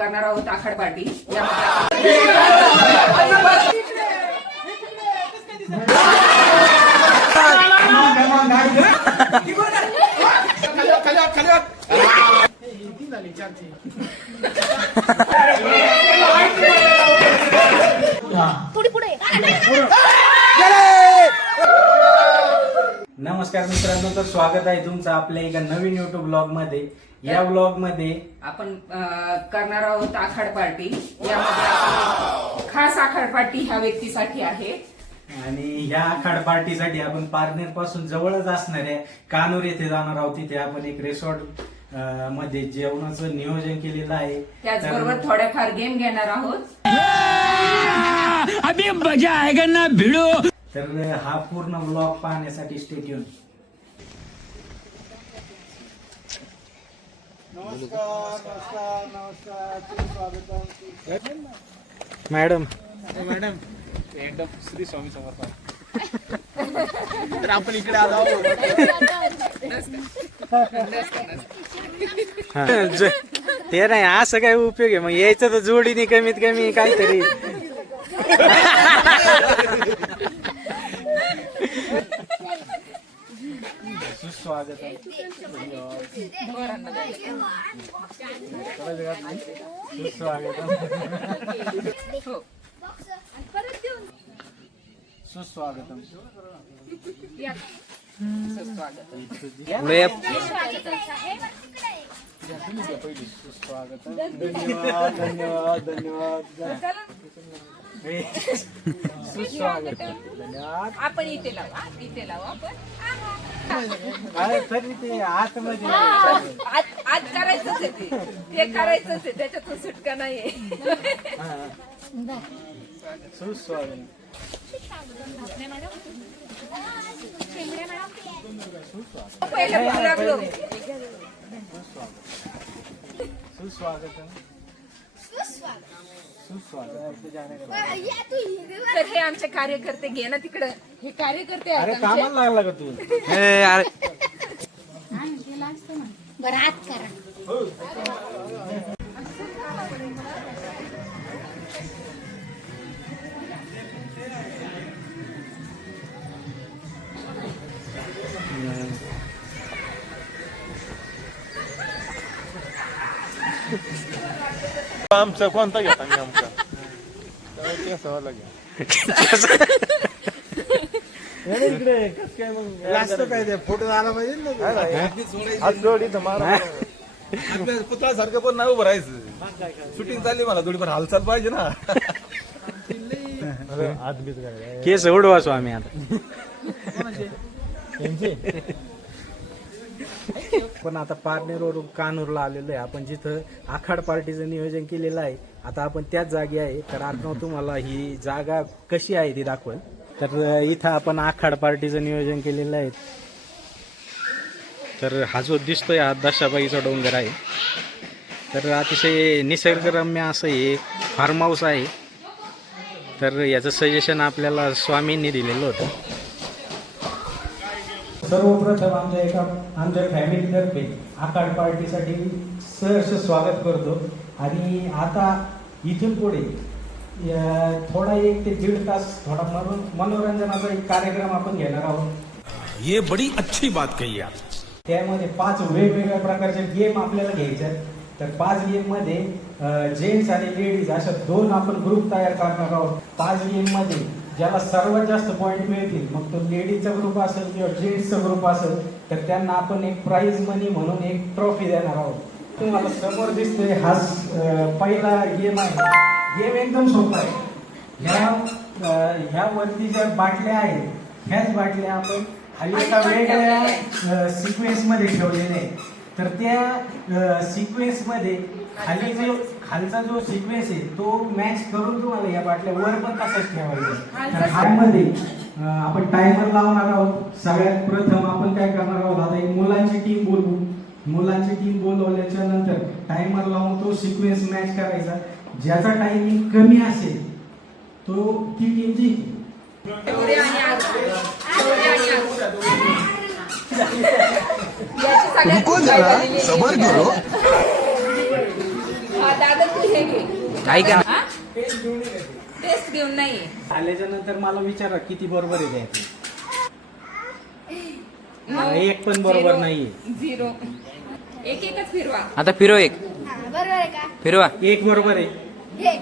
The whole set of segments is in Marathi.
करणार आहोत आखाड पार्टी. नमस्कार मित्रांनो, तर स्वागत आहे तुमचं आपल्या एका नवीन युट्यूब ब्लॉग मध्ये. या ब्लॉग मध्ये आपण करणार आहोत आखाड पार्टी. यामध्ये आपण खास आखाड पार्टी ह्या व्यक्तीसाठी आहे. आणि या आखाड पार्टीसाठी आपण पारनेर पासून जवळच असणाऱ्या कानूर येथे जाणार आहोत. तिथे आपण एक रिसॉर्ट मध्ये जेवणाचं नियोजन केलेलं आहे. त्याचबरोबर थोड्याफार गेम घेणार आहोत. अभी मजा आएगा ना भिड़ो. तर हा पूर्ण ब्लॉग पाहण्यासाठी स्टे ट्यून. मॅडम एकदम श्री स्वामी समर्थ. तर आपण इकडे आलो ते नाही, असं काय उपयोग आहे मग यायचं तर जोडीने कमीत कमी काहीतरी. सुस्वागत आहे. सुस्वागत. धन्यवाद धन्यवाद धन्यवाद. सुस्वागत. आपण इथे लावू आपण. तरी ते आतमध्ये आज करायचंच आहे ते करायचंच आहे, त्याच्यातून सुटका नाहीये. सुस्वागत. पहिलं बोलू लागलो. सुस्वागत. तर हे आमचे कार्यकर्ते, घे ना तिकडं. हे कार्यकर्ते अरे आहेत कामाला लागला का तू? बरं आज करा. आमचा कोणता घेता मी आमचा केसावाला घ्या. इकडे कस काय मग जास्त काय ते फोटो आला पाहिजे ना. हात जोडी तर मारा. पुतळा सारखं पण नाही उभं राहायचं. शूटिंग चालली मला थोडीफार हालचाल पाहिजे ना. केस उडवा स्वामी आता. पण आता पारनेरवरून कानूरला आलेलो आहे आपण, जिथं आखाड पार्टीचं नियोजन केलेलं आहे. आता आपण त्याच जागी आहे. तर आता तुम्हाला ही जागा कशी आहे ती दाखवल. तर इथं आपण आखाड पार्टीचं नियोजन केलेलं आहे. तर हा जो दिसतोय हा दशाबाईचा डोंगर आहे. तर अतिशय निसर्गरम्य असं हे फार्म हाऊस आहे. तर याचं सजेशन आपल्याला स्वामींनी दिलेलं होतं. सर्वप्रथम आमच्या फॅमिलीतर्फे आखाड पार्टीसाठी सहर्ष स्वागत करतो. आणि आता इथून पुढे थोडा 1 ते 1.5 तास थोडा मनोरंजनाचा एक कार्यक्रम आपण घेणार आहोत. ये बड़ी अच्छी बात कही आप. त्यामध्ये 5 वेगवेगळ्या प्रकारचे गेम आपल्याला घ्यायचे आहेत. तर 5 गेम मध्ये जेंट्स आणि लेडीज अशा 2 आपण ग्रुप तयार करणार आहोत. 5 गेम मध्ये ज्याला सर्वात जास्त पॉईंट मिळतील, मग तो लेडीजचा ग्रुप असेल किंवा जेंट्सचा ग्रुप असेल, तर त्यांना आपण एक प्राइज मनी म्हणून एक ट्रॉफी देणार आहोत. तुम्हाला समोर दिसतोय हा पहिला गेम आहे. गेम एकदम सोपा आहे. ह्या वरती ज्या बाटल्या आहेत, ह्याच बाटल्या आपण खाली एका वेगळ्या सिक्वेन्स मध्ये ठेवलेल्या आहेत. तर त्या सिक्वेन्स मध्ये खालचा जो सिक्वेन्स आहे तो मॅच करून तुम्हाला या बाटल्या वर पण तसाच ठेवायचा. तर ह्यामध्ये आपण टायमर लावणार आहोत. सगळ्यात प्रथम आपण काय करणार आहोत, आता एक मुलांची टीम बोलवू. मुलांची टीम बोलवल्याच्या नंतर टायमर लावून तो सिक्वेन्स मॅच करायचा. ज्याचा टायमिंग कमी असेल तो ती टीम जिंकली. रुको जरा, सबर करो. दादा तू हे घे. ऐका ना. हा? टेस्ट घेऊन ये. टेस्ट घेऊन नाही आल्याच्या नंतर मला विचारा किती बरोबर आहे त्यातले. एक पण बरोबर नाहीये. 0. एक एकच फिरवा. आता फिरव एक. हा, बरोबर आहे का फिरवा. एक बरोबर आहे. हे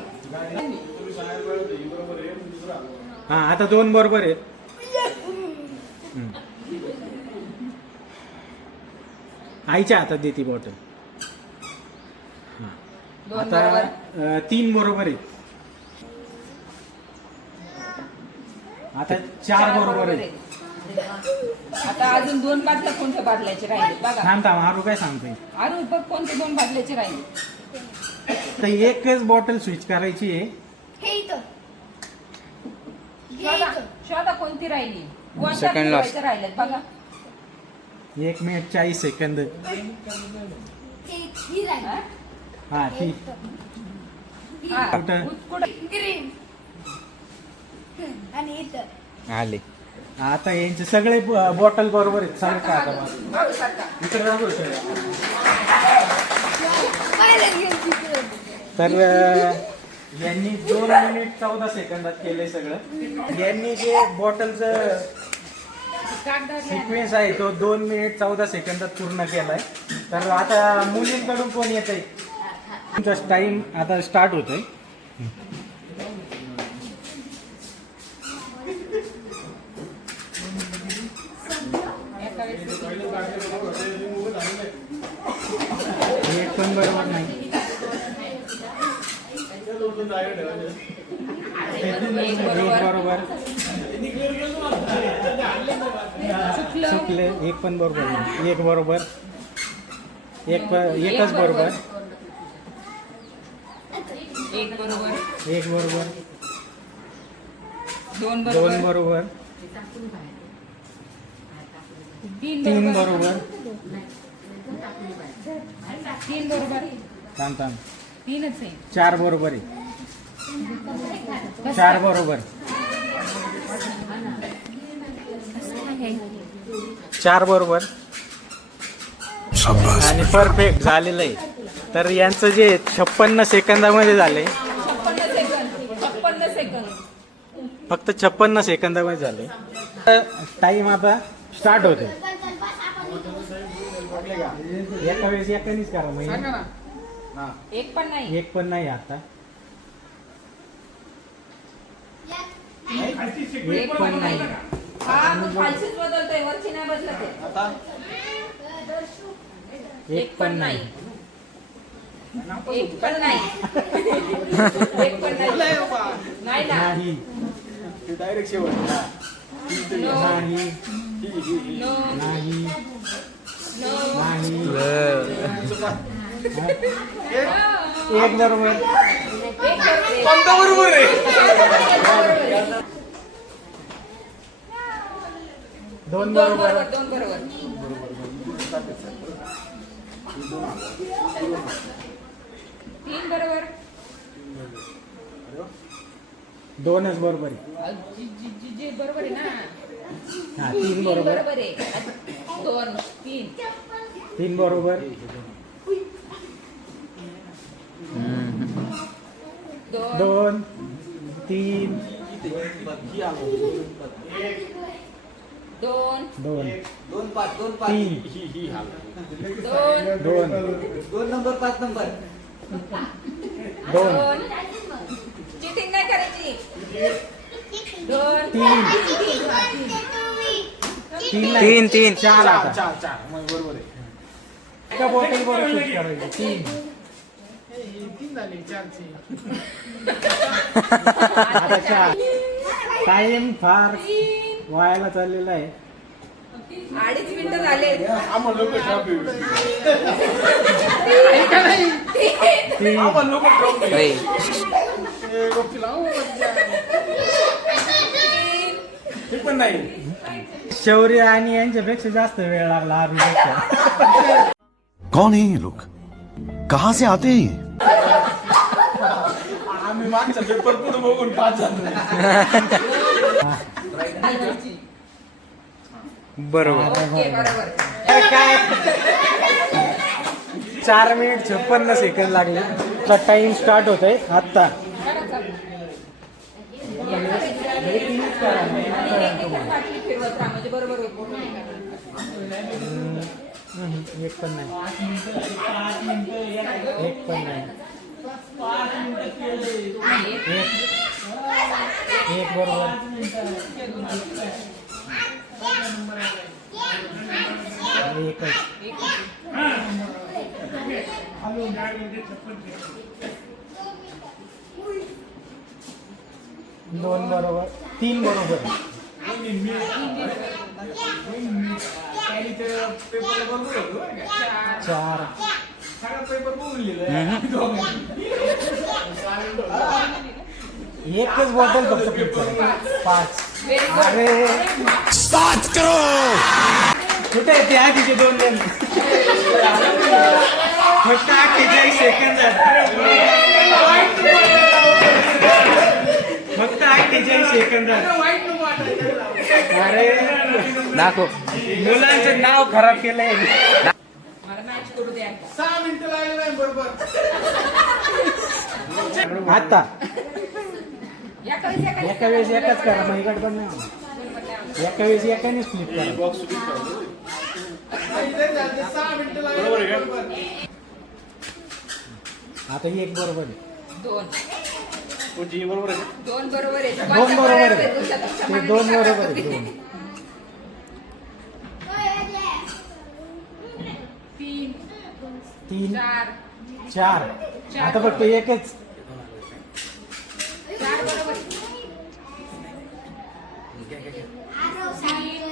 हा आता 2 बरोबर आहे. आईच्या हातात देते बॉटल. दोन आता बरोबर. 3 बरोबर आहे. आता 4 बरोबर आहे. आता अजून 2 बाटल्या कोणत्या बाटल्याचे राहिले बघा. थांब थांब आरू काय सांगतोय. अरे बघ कोणते 2 बाटल्याचे राहिले. तर एकच बॉटल स्विच करायची आहे. हे इथं हे शोधा इथं शोधा कोणती राहिली. कोणत्या Second last. फिरवायच्या राहिल्यात बघा. 1 मिनिट 40 सेकंद. ही राहील हा? हा ठीक. हा. कुठं? कुठं? ग्रीन आणि इथं आले. आता यांचे सगळे बॉटल बरोबर आहेत. सारखं आता मागं सरका. इकडे राहू सगळे. पहिलं घेऊन तिकडं. तर यांनी 2 मिनिट 14 सेकंदात केलंय सगळं. यांनी जे बॉटलचं कागदात सिक्वेन्स आहे तो 2 मिनिट 14 सेकंदात पूर्ण केलाय. तर आता मुलींकडून कोण येत आहे. तुमचा टाइम आता स्टार्ट होतोय. एका वेळेस एक पण बरोबर नाही. एक एक बरोबर. बरोबर चुकलं. चुकले. एक पण बरोबर नाही. एक बरोबर. एकच बरोबर. एक बरोबर. एक बरोबर. 2 2 बरोबर. बरोबर. 3 3 बरोबर. बरोबर. 3 बरोबर. थांब थांब. 3च आहे. 4 बरोबर आहे. 4 बरोबर. 4 बरोबर. आणि परफेक्ट झालेलं आहे. तर यांचं जे 56 सेकंदामध्ये झाले. 56 सेकंद. 56 सेकंद. फक्त 56 सेकंदामध्ये झाले. टाइम आता स्टार्ट होते. एका वेळेस एकानेच करा मग. एक पण नाही. एक पण नाही आता. एक पण नाही. हा मग खालचीच बदलतोय वरची नाही बदलत आहे. एक पण नाही. एक पण नाही. एक पण नाही. नाही ना. नाही. डायरेक्ट शेवट नो नाही. नो नाही. नो. नाही. एक एक बरोबर. कोणता बरोबर आहे. 2 बरोबर. बरोबर. 2 बरोबर. 3 बरोबर. 2च बरोबर आहे. जे बरोबर आहे ना. हा 3 बरोबर. बरोबर आहे. 2 3 3 बरोबर. 2 2 3 2 2 2 5 2 5 3 2 2 2 नंबर 5 नंबर 2 चिटिंग नाही करायची. 2 3 तीन, तीन. 4 आता. 4 मग बरोबर आहे. एका बॉटल बरोबर शूट करायची. 3 आता 4. टाइम फार वायाला चाललेला आहे. 2.5 मिनिटं झाले. आम्हाला लोक ट्रॉफिक 3 आम्हाला लोक ट्रॉफिक होय. हे पण नाही. शौर्य आणि यांच्यापेक्षा जास्त वेळ लागला आरूपेक्षा. कौन है ये लोग, कहां से आते हैं ये? आम्ही मागचा पेपर पुढे बघून 5 झालो. बरोबर. ओके बरोबर. काय 4 मिनिट 56 सेकंद लागले. आपला टाइम स्टार्ट होतोय आत्ता. फिरवत राहा म्हणजे बरोबर होईल. एक पण नाही, एक पण नाही, एक बरोबर, एकच, दोन बरोबर, तीन बरोबर, चार, एकच बॉटल फक्त पितो. 5. अरे बात करो. कुठे आहे ते आधीचे 2 लेन फक्त 48 सेकंद, फक्त 48 सेकंद. अरे दाखव. मुलांचं नाव खराब केलंय. मला मॅच करू द्या. 6 मिनिटं लागले नाही बरोबर. आता एका वेळेस एका एका वेळेस एकच करा, मग इकडे पण नाही होणार. एका वेळेस एकानेच फ्लिप करा. आता एक बरोबर आहे. दोन बरोबर आहे. दोन बरोबर आहे. 2 बरोबर आहे. तुमच्या ते 2 बरोबर आहे. 2, 3, 4. आता फक्त एकच. 4 बरोबर आहे.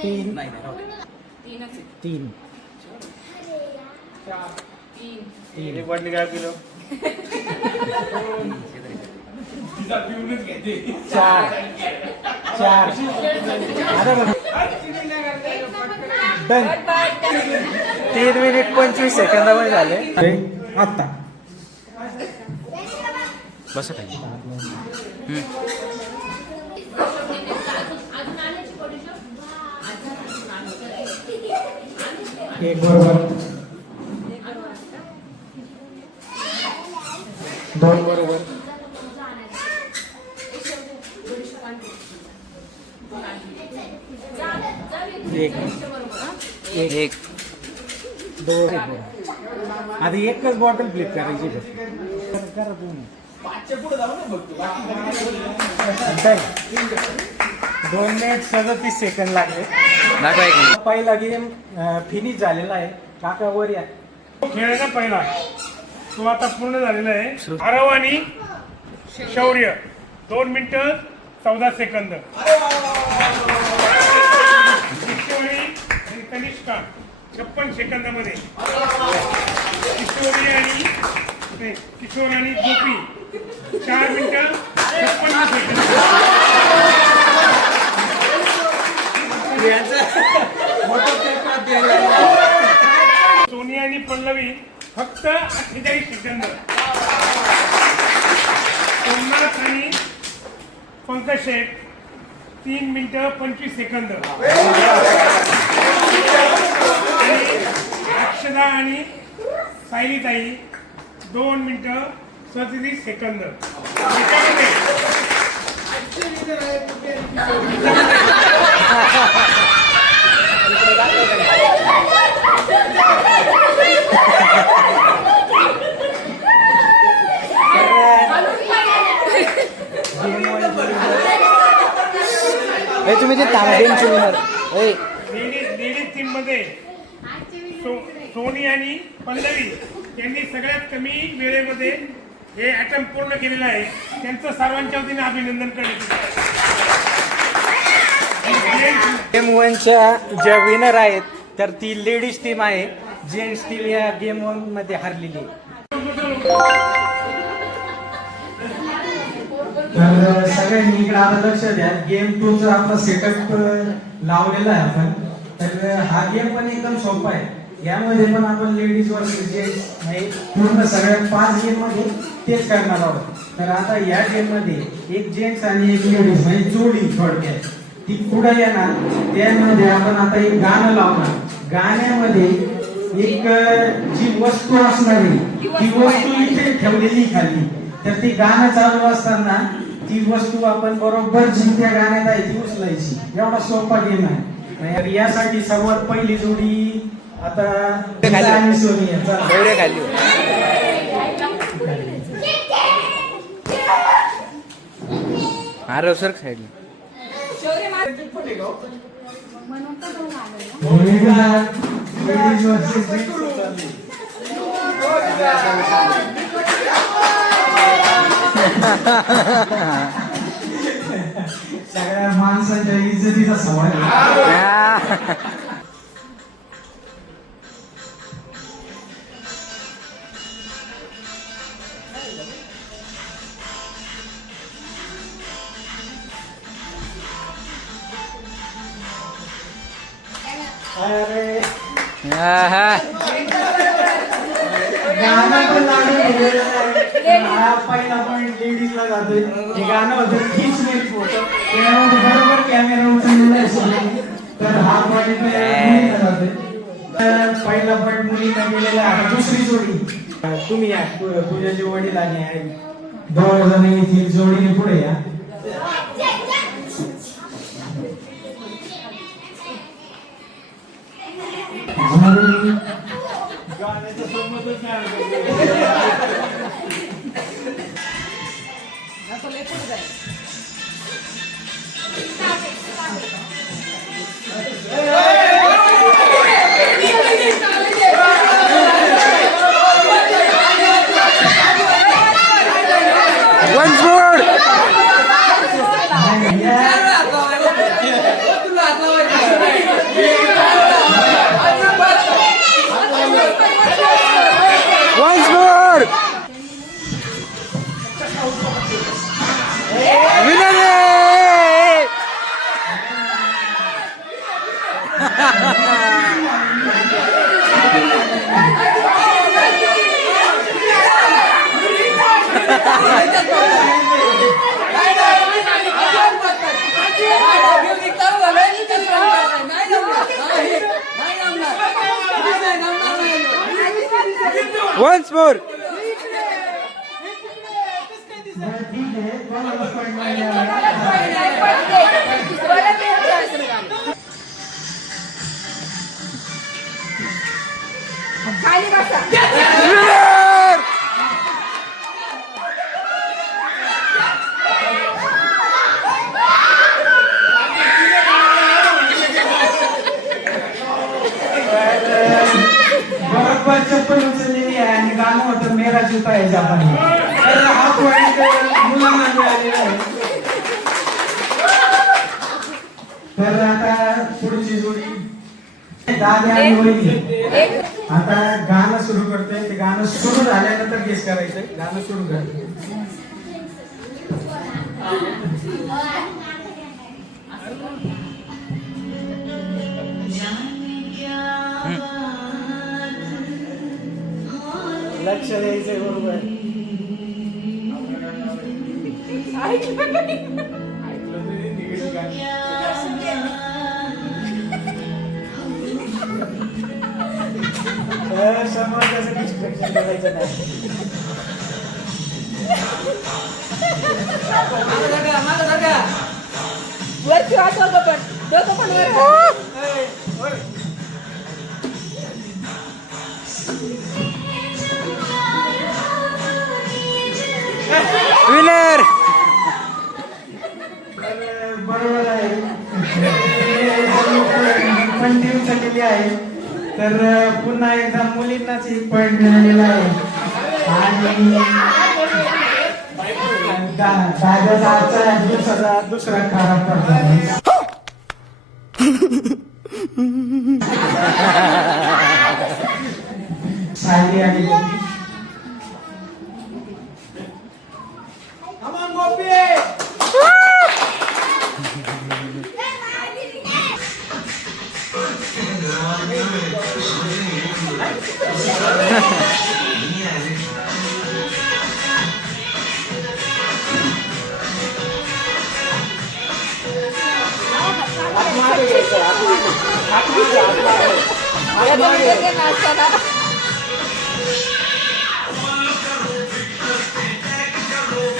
3, तीनच आहे. 3, 3 3. एक वाटली काय किलो 4, 4. आता बघ. डन. 3 मिनिट 25 सेकंदामध्ये झाले. आता बस खाली. एक बरोबर, 2 बरोबर, 1, 1 2. आता एकच बॉटल फ्लिप करायची बस. करा तुम्ही. 2 मिनिट 37 सेकंद लागले. दाखवा एक मिनिट. पहिला गेम फिनिश झालेला आहे. काका वर या. खेळायचा पहिला तो आता पूर्ण झालेला आहे. आरव आणि शौर्य 2 मिनिटं 14 सेकंद. किशोरी आणि कनिष्का 56 सेकंदामध्ये. किशोर आणि गोपी 4 मिनिटं 56 सेकंद. सोनिया आणि पल्लवी फक्त 48 सेकंद. सोमनाथ आणि पंकज शेठ 3 मिनिटं 25 सेकंद. आणि अक्षदा आणि सायलीताई 2 मिनिटं 37 सेकंद. तुम्ही ते तांबेंची विनर. लेडीज टीम मध्ये सोनी आणि पल्लवी यांनी सगळ्यात कमी वेळेमध्ये हे अटेम्प्ट पूर्ण केलेलं आहे. त्यांचं सर्वांच्या वतीने अभिनंदन करण्यात. गेम 1च्या ज्या विनर आहेत तर ती लेडीज टीम आहे. जेंट्स टीम या गेम 1 मध्ये हरलेली. तर सगळ्यांनी इकडे आता लक्ष द्या. गेम 2चा आपला सेटअप लावलेला आहे आपण. तर हा गेम पण एकदम सोपा आहे. यामध्ये पण आपण लेडीज वर्सेस जेंट्स नाही पूर्ण सगळ्या 5 गेम मध्ये तेच करणार आहोत. तर आता या गेम मध्ये एक जेंट्स आणि एक लेडीज म्हणजे जोडी थोडक्यात ती पुढे येणार. त्यामध्ये आपण आता एक गाणं लावणार. गाण्यामध्ये एक जी वस्तू असणार आहे ती वस्तू इथे ठेवलेली खाली, तर ती गाणं चालू असताना ती वस्तू आपण बरोबर जी त्या गाण्यात आहे ती उचलायची. एवढा सोपा गेम आहे. तर यासाठी सर्वात पहिली जोडी आता खाली. आणि सोनिया. चला. एवढे खाली अरे सर साईडला सगळ्या माणसाच्या इज्जतीचा सवाल आहे. अरे गाणं पण लागून गेलेलं आहे. हा पहिला पॉईंट लेडीजला जातोय. हे गाणं होतं हीच मेरी फोटो, त्यामध्ये बरोबर कॅमेरा उचललेला आहे सोनीने. तर हा पॉईंट मुलीला जातोय. तर पहिला पॉईंट मुलीला गेलेला आहे. आता दुसरी जोडी तुम्ही या, तुझ्या जे वडील आणि आहे दोन जण येथील जोडीने पुढे या. once more once more winner once more खाली बसा. winner बरोबर चप्पल उचललेली आहे आणि गाणं होतं मेरा जूता है जापानी. तर हा पॉईंट मुलांना मिळालेला आहे. तर आता पुढची जोडी दादा आणि वहिनी. आता गाणं सुरू करते. ते गाणं सुरू झाल्यानंतर गेस करायचंय. गाणं सुरू करते. लक्ष द्यायचंय बरोबर. समाजाचं डिस्ट्रॅक्शन करायचं नाही. वरती वाचव पण डोकं पण वर. winner बरोबर आहे. कंटिन्यू झालेली आहे. तर पुन्हा एकदा मुलींनाच एक पॉईंट मिळालेला आहे. आणि दादाचा आजचा दुसरा खराब करतो. सायली आणि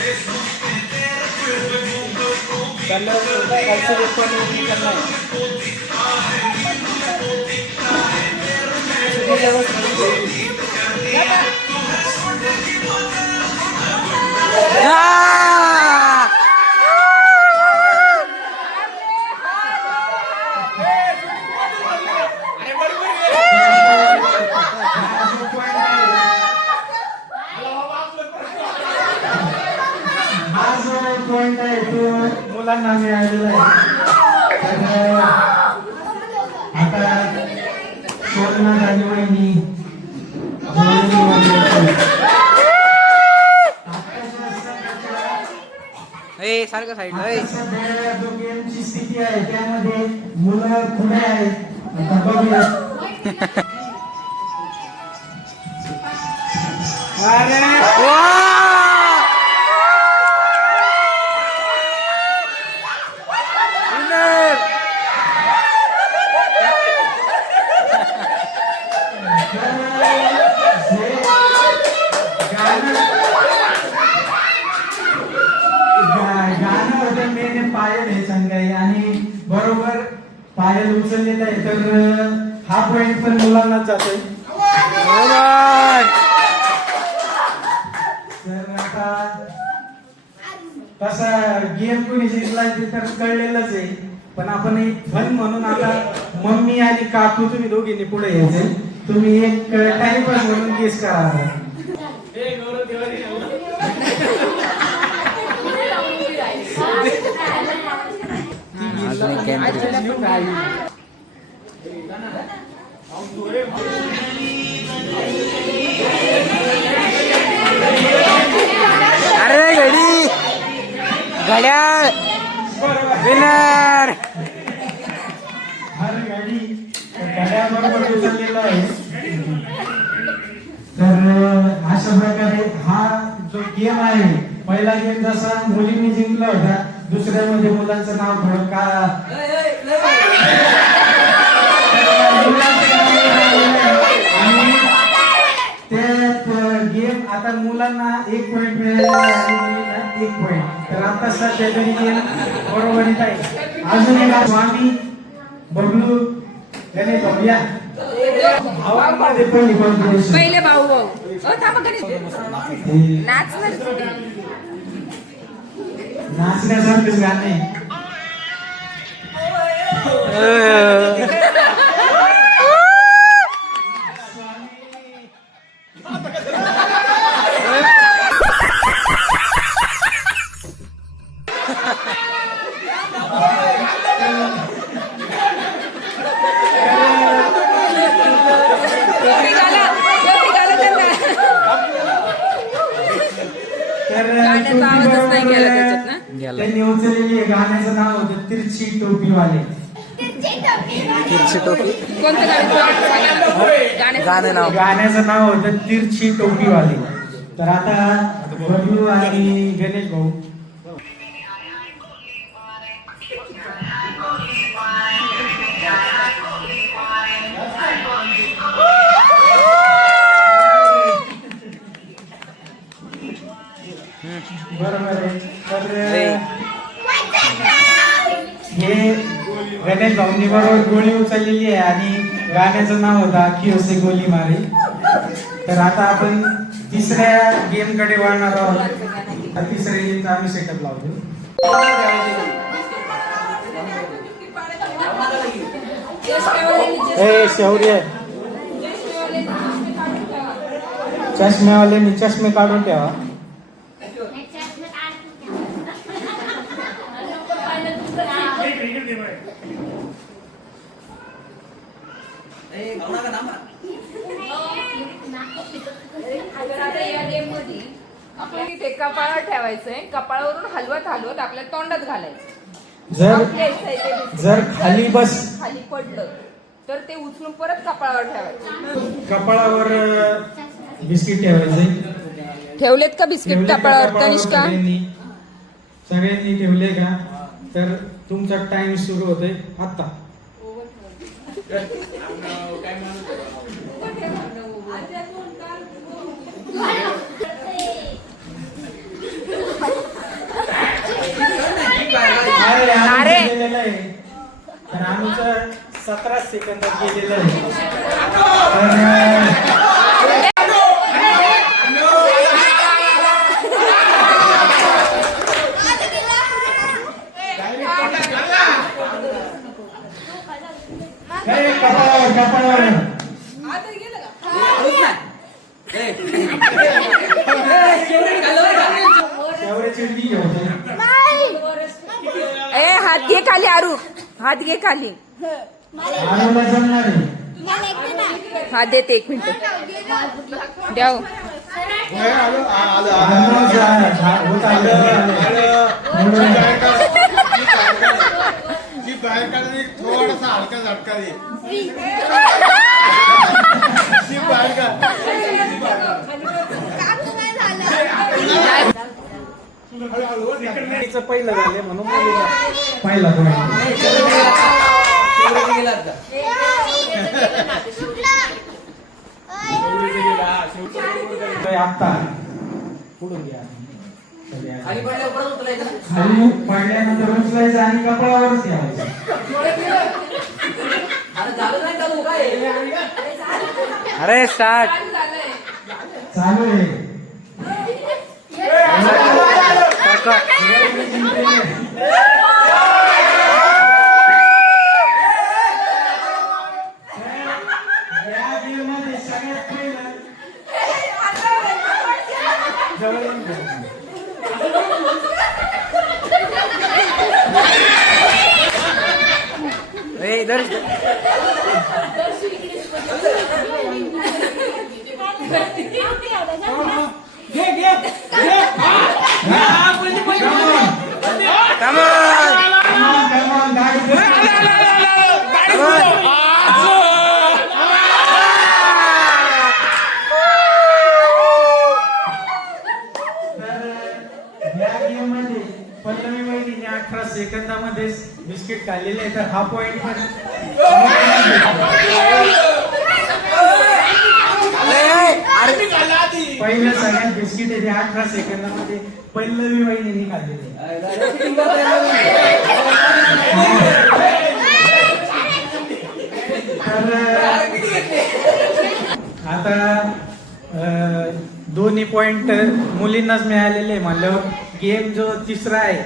Ah! हा जो पॉइंट आहे तो मुलांना मिळालेला आहे. तर आता सोमनाथ आणि वहिनी ए सारखं साईड आता सध्या जो गेमची स्थिती आहे त्यामध्ये मुलं पुढे आहेत. आता बघूया. गाणं होतं मेन पायल हे संघाई आणि बरोबर पायल उचललेलं आहे. तर हा पॉइंट पण मुलांना जातोय. तर आता तसा गेम कोणी जिंकलाय ते तर कळलेलंच आहे. पण आपण एक फन म्हणून आता मम्मी आणि काकू तुम्ही दोघींनी पुढे यायचे. तुम्ही एक टाइम पास म्हणून गेस करा. अरे घडी घड्याळ विनर हर गाडी घड्याबरोबर उचललेला आहे. तर अशा प्रकारे हा जो गेम आहे पहिला गेम जसा मुलींनी जिंकला होता दुसऱ्यामध्ये मुलांचं नाव थोडं का आणि त्यात गेम आता मुलांना 1 पॉइंट मिळालेला आहे आणि मुलींना 1 पॉइंट. तर आता सध्या तरी गेम बरोबरीत आहे. अजून एक स्वामी बबलू गणेश भाऊया भावांमध्ये पहिली कॉम्पिटिशन. पहिले भाऊ भाऊ थांबा गणेश नाचणार नाचण्यासारखंच गाणे. गाण्याचा आवाजच नाही केला त्याच्यात ना. त्यांनी उचललेली गाण्याचं नाव होतं तिरछी टोपीवाले. तिरछी टोपी कोणतं गाणं नाव गाण्याचं नाव होतं तिरछी टोपीवाले. तर आता बबलू आणि गणेश भाऊ बरोबर आहे. तर हे गणेश भाऊंनी बरोबर गोळी उचललेली आहे आणि गाण्याचं नाव होतं आखी होसे गोली मारी. तर आता आपण तिसऱ्या गेम कडे वळणार आहोत. तिसऱ्या गेमचा आम्ही सेटअप लावतो. शौर्य चष्म्यावाल्यांनी चष्मे काढून ठेवा. आपण इथे कपाळावर ठेवायचंय. कपाळावरून हलवत हलवत आपल्या तोंडात घालायचं. जर खाली खाली पडलं तर ते उचलून परत कपाळावर ठेवायचं. कपाळावर बिस्किट ठेवायचे. ठेवलेत का बिस्किट कपाळावर तनिष्का? सगळ्यांनी ठेवले का? तर तुमचा टाइम सुरू होतोय आता. नारे नारे. गेलेलं आहे तर आमचं 17 सेकंदात गेलेलं आहे कपाळावर कपाळावर शेवटची ती होते ए हात घे खाली आरू, हात घे खाली. आम्हाला जमणार आहे हात देते 1 मिनिट द्या हो. होत थोडासा हलका झटका दे पहिलं झाले म्हणून पहिला गेला आता. आता पुढून घ्या खाली पडल्यावर परत उचलायचं. खाली पडल्यानंतर उचलायचं आणि कपाळावरच यायचं अरे झालं नाही चालू काय अरे स्टार्ट. चालू आहे या गेममध्ये सगळ्यात पहिलं जवळ येऊन घ्या. ए इधर Come on. Come on, Come on. या गेममध्ये पल्लवी वहिनीने 18 सेकंदामध्ये बिस्किट खाल्लेले आहे तर हा पॉइंट पण पहिलं सगळ्यात बिस्किट आहे ते 18 सेकंदामध्ये पल्लवी वहिनीने खाल्लेले तर आता दोन्ही पॉइंट मुलींनाच मिळालेले म्हणल्यावर गेम जो तिसरा आहे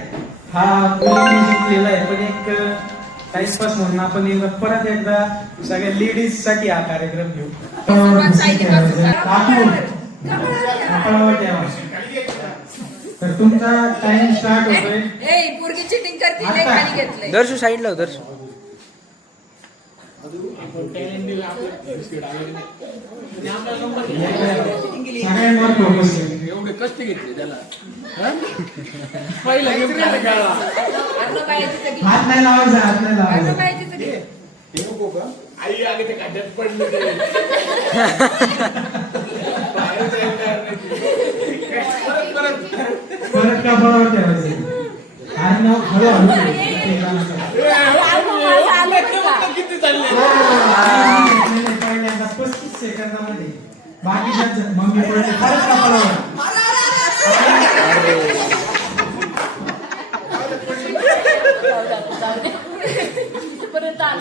हा मुलींनी जिंकलेला आहे पण एक टाइमपास म्हणून आपण परत एकदा सगळ्या लेडीज साठी हा कार्यक्रम घेऊ तर तुमचा टाइम स्टार्ट होतोय पोरगी चिटिंग करते लय खाली घेतलंय. दर्शू साईडला हो, दर्शू. सगळ्यांवर फोकस एवढे कष्ट घेतले त्याला अन्न बायाची सगळी हात नाही लावायचा हात नाही अन्न लावायचा बायाची सगळी आई आगे ते खाद्यात पडले ते. परत कपाळावर ठेवायचं आणि नाव किती चालले पहिल्यांदा 35 सेकंदामध्ये बाकीच्या मग मी पडले परत कपाळावर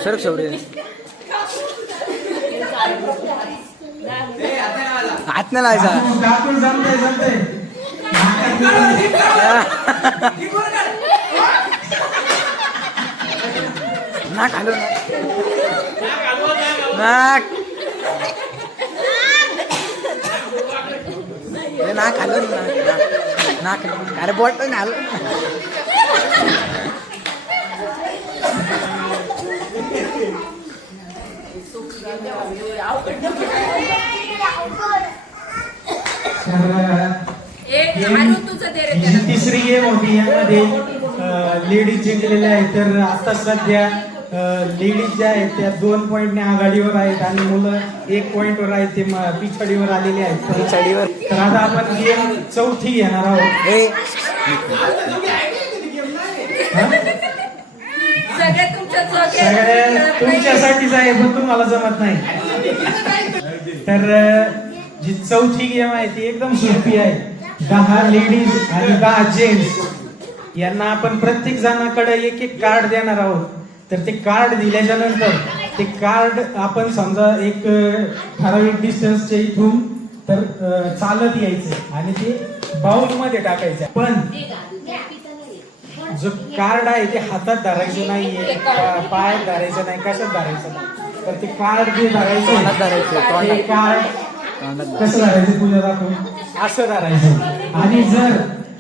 सर शेवटे हात नाही लावायचा. कापून जमतंय जमतंय नाक हलव नाक नाक हलव नाक अरे बोट पण हलव. ही तिसरी गेम होती यामध्ये लेडीज जिंकलेल्या आहेत तर आता सध्या लेडीज ज्या आहेत त्या 2 पॉइंटने आघाडीवर आहेत आणि मुलं 1 पॉइंटवर आहेत ते पिछाडीवर आलेले आहेत पिछाडीवर. तर आता आपण गेम चौथी घेणार आहोत ए सगळ्या तुमच्यासाठीच आहे पण तुम्हाला जमत नाही तर जी चौथी गेम आहे ती एकदम सोपी आहे 10 लेडीज आणि 10 जेंट्स यांना आपण प्रत्येक जणाकडे एक एक कार्ड देणार आहोत. तर ते कार्ड दिल्याच्या नंतर ते कार्ड आपण समजा एक ठराविक डिस्टन्सच्या इथून तर चालत यायचं आणि ते बाउल मध्ये टाकायचं. पण जो कार्ड आहे ते हातात धरायचं नाहीये, पायात धरायचं नाही, कशात धरायचं नाही. तर ते कार्ड जे धरायचं ते कार्ड कसं धरायचं पूजा दाखवून असं धरायचं. आणि जर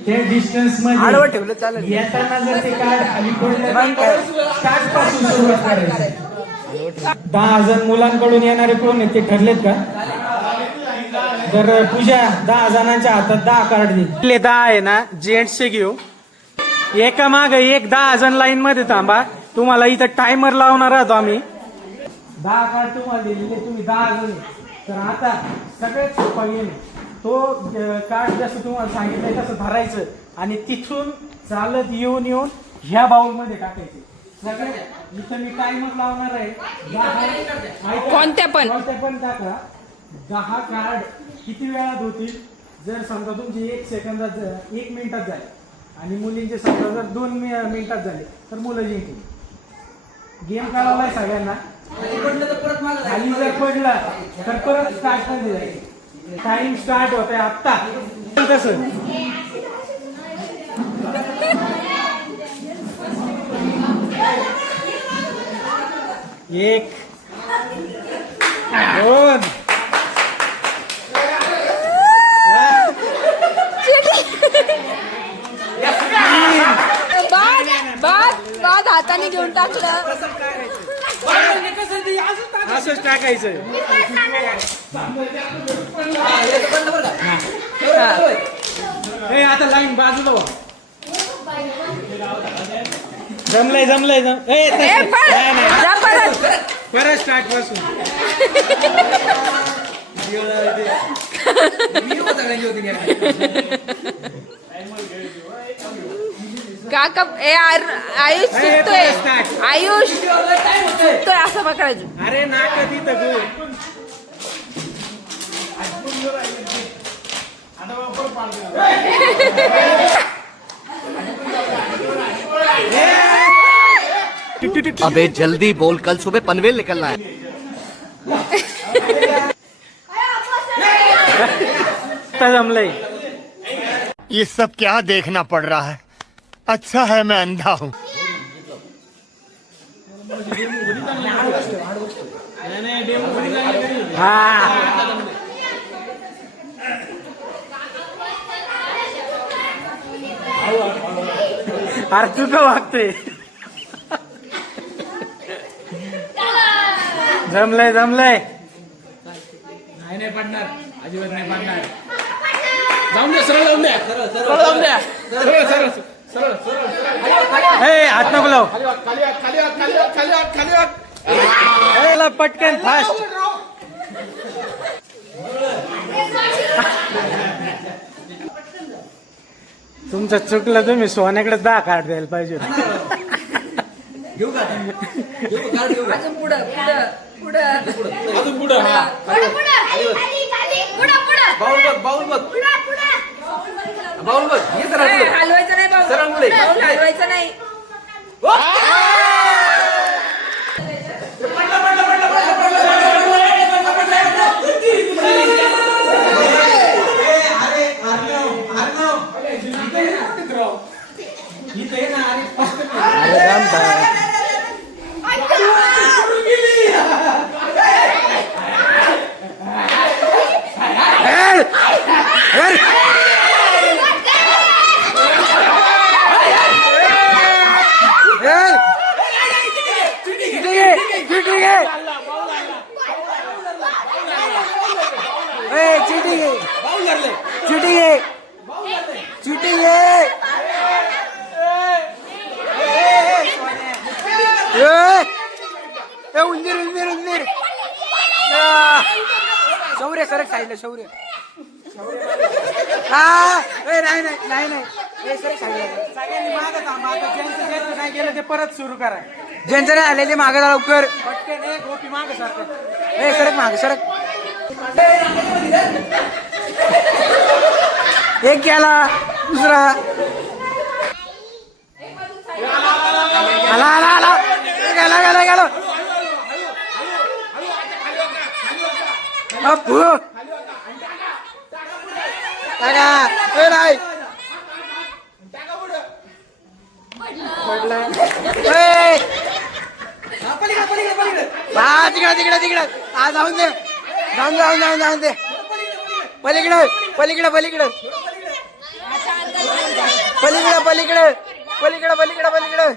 त्या डिस्टन्स मध्ये येताना जर ते कार्ड खाली पडलं तर स्टार्ट पासून सुरुवात करायची. 10 जण मुलांकडून येणारे कोण आहेत ते ठरलेत का? तर पूजा 10 जणांच्या हातात 10 कार्ड दे. 10 आहे ना जेंट्सचे घेऊ. एका माग एक 10 जण लाईन मध्ये थांबा. तुम्हाला इथं टायमर लावणार आहोत आम्ही. 10 कार्ड तुम्हाला दिलेले, तुम्ही 10 जण. तर आता सगळ्यात सोपा गेम तो कार्ड जसं तुम्हाला सांगितलंय तसं धरायचं आणि तिथून चालत येऊन ह्या बाउल मध्ये टाकायचे. सगळ्यात इथं मी टायमर लावणार आहे. कोणत्या पण टाका. 10 कार्ड किती वेळात होतील? जर समजा तुमची 1 सेकंदात 1 मिनिटात झाले आणि मुलींचे समजा जर 2 मिनिटात झाले तर मुलं जिंकली. गेम करायला सगळ्यांना. खाली जर पडला तर परत स्टार्ट मध्ये जायचं. टाइम स्टार्ट होतोय आत्ता. कसं एक 2 बाद हाताने घेऊन टाकलं. असंच टाकायचं. हे आता लाईन बाजूला व्हा. जमलंय परत स्टार्ट पासून. काका आयुष सुटतोय. आयुष सुटतोय असं पकडायचं. अरे नाक तिथं गो. अबे जल्दी बोल, कल सुबह पनवेल निकलना है. जमलंय. ये सब क्या देखना पड़ रहा है? अच्छा है मैं अंधा हूँ. अरे तू का वागतोय? जमलंय. नाही पडणार, अजिबात नाही पडणार. जाऊन द्या, सरळ जाऊन द्या. हे हात नको लाव. खाली पटकन फास्ट. तुमचं चुकलं. तुम्ही सोन्याकडे 10 कार्ड द्यायला पाहिजे. घेऊ का? घेऊ का? अजून पुढं. अजून पुढं. बाउल बघ. हे सरळ पुढं. हलवायचं नाही बाबा. सरळ पुढे. हलवायचं नाही. उंदीर शौर्य सरक साईडला. शौर्य नाही सरक साईडला. सगळ्यांनी मागं थांबा. आता ज्यांचं नाही गेलं ते परत सुरू करा. ज्यांचं नाही आले ते मागं जा लवकर. पटकन एक गोपी मागं सारखं. सरक मागं सरक. एक गेला दुसरा. अप्पू टाका ए नाही पडलं ए हा तिकडं तिकडं तिकडं हा जाऊन दे जाऊन जाऊन जाऊन जाऊन दे पलीकडं पलीकडं पलीकडं पलीकडं पलीकडं पलीकडं पलीकडं पलीकडं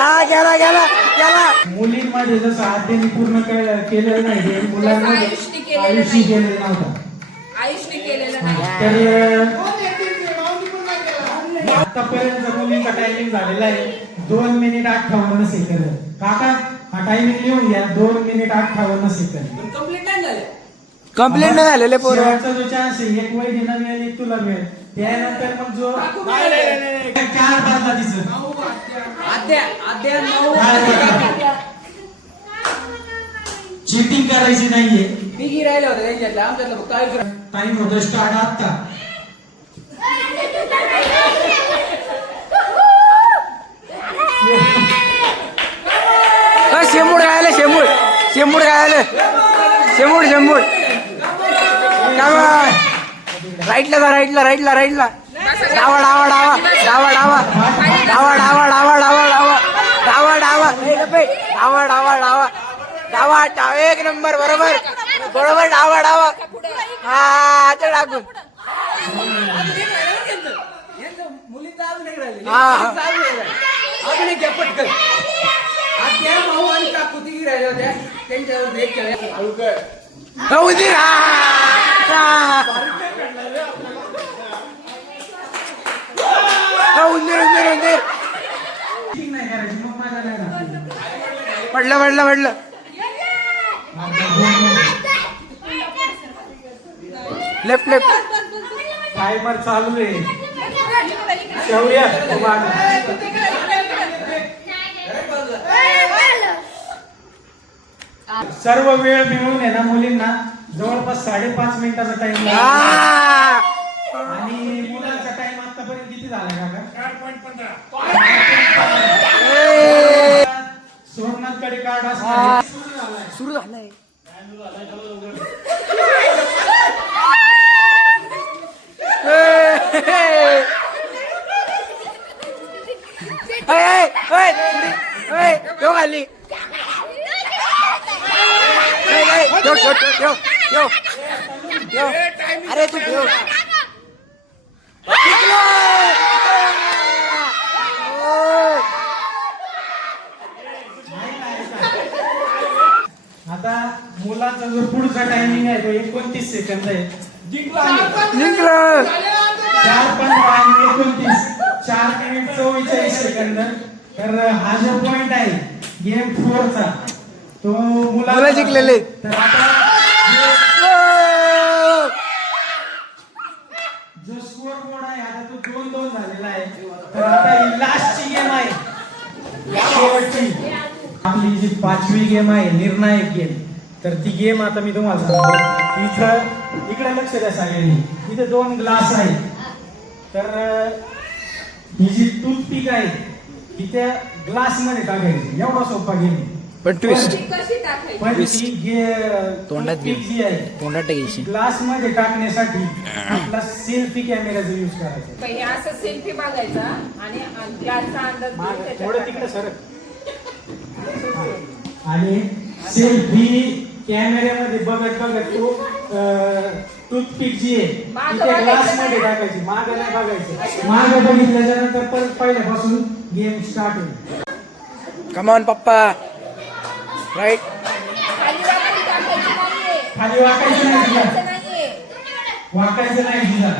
हा गेला गेला गेला मुलींमध्ये जसं आद्यांनी पूर्ण केलेलं नाही हे मुलांमध्ये आयुष्य केलेलं नव्हतं. आयुषने केलेलं नाही. तर आतापर्यंत मुलींचा टायमिंग झालेला आहे 2 मिनिट 58 सेकंद. काका हा टायमिंग लिहून घ्या 2 मिनिट 58 सेकंद. कंप्लेंट नाही झालेले पोरं शेवटचा जो चान्स आहे एक वहिनीला मिळेल एक तुला मिळेल त्यानंतर मग जो 4 बाजला तिचं चीटिंग करायची नाहीये. तिघी राहिल्या होत्या त्यांच्यातल्या आमच्यातलं फक्त आयुष टाइम होतो स्टार्ट आता. शेंबूड गायला शेंबूड शेंबूड गायला शेंबूड शेंबूड राईटला जा राईटला राईटला राईटला डावा डावा डावा डावा डावा डावा डावा डावा डावा डावा डावा डावा डावा डावा डावा डावा डावा 1 नंबर बरोबर बरोबर डावा डावा हा आता टाकून मुलींचा अजून एक राहिले हा अजून एक घ्या पटकन आत्या भाऊ आणि काकू तिघी राहिल्या होत्या त्यांच्यावर एक खेळ हळूकर उंदीर उंदीर उंदीर उंदीर चीटिंग नाही करायची मग माझ्या नाही राहत. पडलं पडलं पडलं लेफ्ट लेफ्ट टायमर चालू आहे. शौर्य उभा राहा. सर्व वेळ मिळून आहे ना मुलींना जवळपास 5.5 मिनिटाचा टाइम आणि मुलांचा टाइम आतापर्यंत किती झाला काका? 4.15. सोमनाथकडे कार्ड असणार सुरू झालंय खाली अरे तू ठेव आता मुलाचा जो पुढचा टायमिंग आहे तो 29 सेकंद आहे. जिंकलं 4.29 4 मिनिट 44 सेकंद. तर हा जो पॉइंट आहे गेम 4 चा तो मुलं जिंकलेले. तर आता जो स्कोर बोर्ड आहे आता तो 2-2 झालेला आहे. तर आता ही लास्टची गेम आहे शेवटची आपली जी 5वी गेम आहे निर्णायक गेम. तर ती गेम आता मी तुम्हाला सांगतो. इथं इकडे लक्ष द्या सगळ्यांनी. इथे 2 ग्लास आहेत. तर ही जी टूथपिक आहे ही त्या ग्लास मध्ये टाकायची. एवढा सोपा गेम पण ट्विस्ट कशी टाकायची? पण ती तोंडात टूथपिक जी आहे तोंडात टाकायची ग्लास मध्ये टाकण्यासाठी आपला सेल्फी कॅमेराचा यूज करायचा. पहिले असं सेल्फी मागायचा आणि ग्लासचा अंदाज घेऊन थोडं त्याच्यात तिकडे सरक. आणि सेल्फी कॅमेऱ्यामध्ये बघत बघत तो टूथपिक जी आहे ती त्या ग्लास मध्ये टाकायची. मागे नाही बघायचं. मागे बघितल्याच्या नंतर परत पहिल्यापासून गेम स्टार्ट होईल. कमॉन पप्पा राईट खाली वाकून टाकायची नाहीये. खाली वाकायचं नाही तिला. वाकायचं नाहीये. वाकायचं नाही तिला.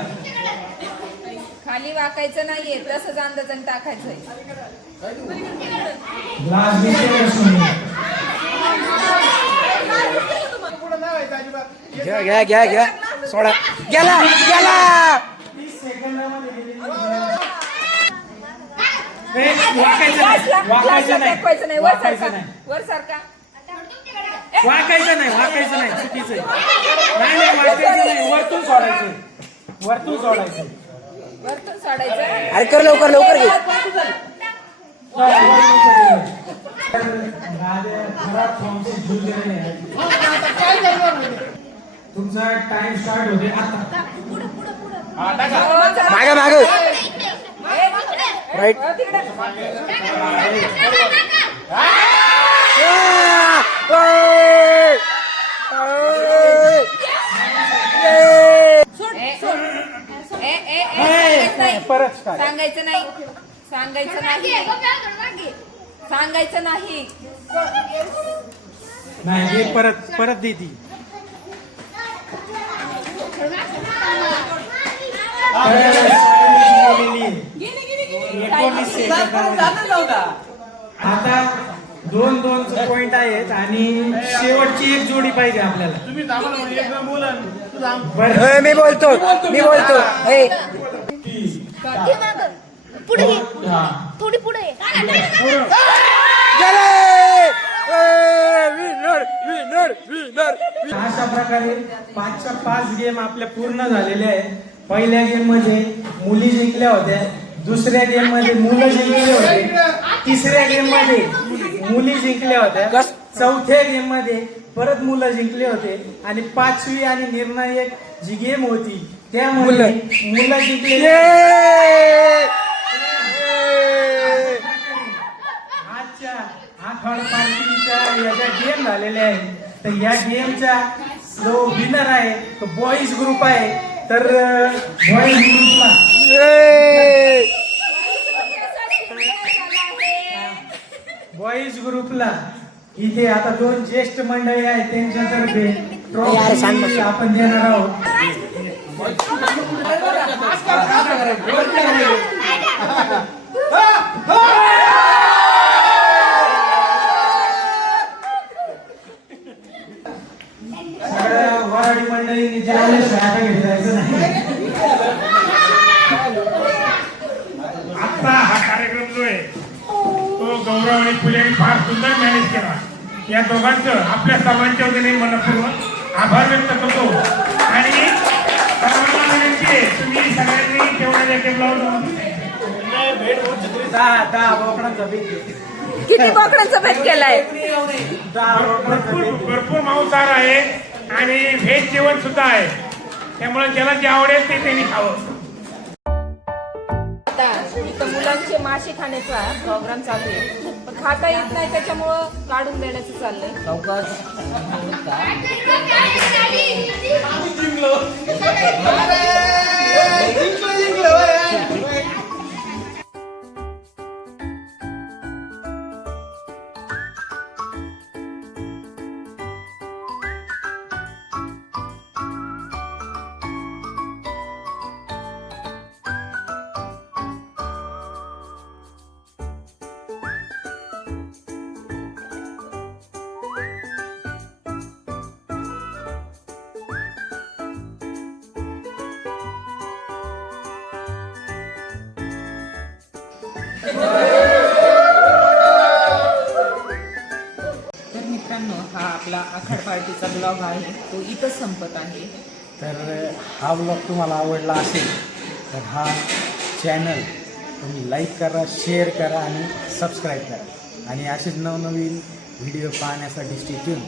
खाली वाकायचं नाहीये तसंच अंदाजाने टाकायचंय. ग्लास घेऊन घ्या घ्या घ्या घ्या सोडा गेला गेला 30 सेकंदामध्ये गेलेली. ग्लासला दाखवायचं नाही. वर सारखा नाही. वर सारखा वाकायचं नाही वाकायचं नाही चुकीचं आहे. नाही वाकायचं नाही. वरतून सोडायचं वरतून सोडायचं. वरतून सोडायचं. अरे कर लवकर लवकर घे वरतून सोडायचं. खराब फॉर्मशी झूज रहे हैं. तुमचा टाइम स्टार्ट होते आता. मागे मागे राईट परत स्टार्ट. सांगायचं नाही सांगायचं नाही सांगायचं नाही. नाही हे परत परत देती. आता 2-2 पॉइंट आहेत आणि शेवटची एक जोडी पाहिजे आपल्याला. बरं मी बोलतो ए. पुढे थोडी पुढे अशा प्रकारे 5च्या 5 गेम आपल्या पूर्ण झालेले आहेत. पहिल्या गेम मध्ये मुली जिंकल्या होत्या, दुसऱ्या गेम मध्ये मुलं जिंकले होते, तिसऱ्या गेम मध्ये मुली जिंकल्या होत्या, चौथ्या गेम मध्ये परत मुलं जिंकले होते आणि 5वी आणि निर्णायक जी गेम होती त्यामध्ये मुलं जिंकले. आजच्या आखाड पार्टीच्या या ज्या गेम झालेल्या आहेत तर या गेमचा जो विनर आहे तो बॉईज ग्रुप आहे. तर बॉईज ग्रुपला इथे आता 2 ज्येष्ठ मंडळी आहेत त्यांच्यातर्फे ट्रॉफी आपण देणार आहोत. सगळ्या वराडी मंडळींनी ज्यावेळेस शाळा घेतलायचं नाही. आता हा कार्यक्रम जो आहे तो गौरव आणि फुलेंनी फार सुंदर मॅनेज केला. या दोघांचं आपल्या सर्वांच्या वतीने मनपूर्वक आभार व्यक्त करतो आणि सर्वांना विनंती आहे तुम्ही सगळ्यांनी तेवढ्या एक लावून भेट होऊ शकली. 10 बोकडांचा भेट. किती बोकडांचा भेट केलाय. 10 बोकडांचा भेट. भरपूर मांसाहार आहे आणि व्हेज जेवण सुद्धा आहे. त्यामुळे ज्याला जे आवडेल ते त्यांनी खावं. आता इथं मुलांचे मासे खाण्याचा प्रोग्राम चालू आहे पण खाता येत नाही त्याच्यामुळं काढून देण्याचं चाललंय. तर मित्रांनो हा आपला आखाड पार्टीचा ब्लॉग आहे तो इथंच संपत आहे. तर हा ब्लॉग तुम्हाला आवडला असेल तर हा चॅनल तुम्ही लाईक करा, शेअर करा आणि सबस्क्राईब करा आणि असेच नवनवीन व्हिडिओ पाहण्यासाठी स्टे ट्यून.